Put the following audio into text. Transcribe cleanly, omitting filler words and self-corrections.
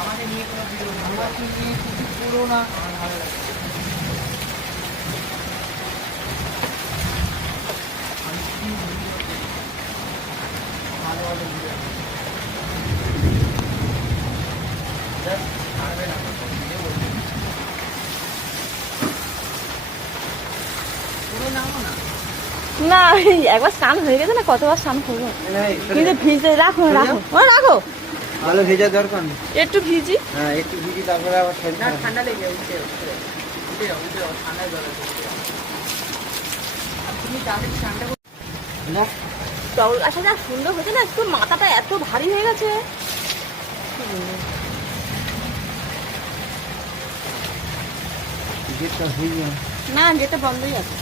আমাকে নিয়ে কোনো ভিডিও আমাকে নিয়ে কিছু করো না, আমার ভালো লাগে। ভালো ভালো ভিডিও ছাড়বে না, পুরো নামো না। না একবার স্নান হয়ে গেছে না, কতবার স্নান করবো, কিন্তু ভিজে রাখো রাখো রাখো, ভালো ভেজা দরকার নেই। একটু ভিজি। হ্যাঁ একটু ভিজি, তারপরে আবার ঠান্ডা লেগে উঠে ঠান্ডা জল তুমি তাদের ঠান্ডা না। চাউল গাছটা যা সুন্দর হয়েছে না, একটু মাথাটা এত ভারী হয়ে গেছে। গেটটা হয়ে যায় না, গেটটা বন্ধই আছে।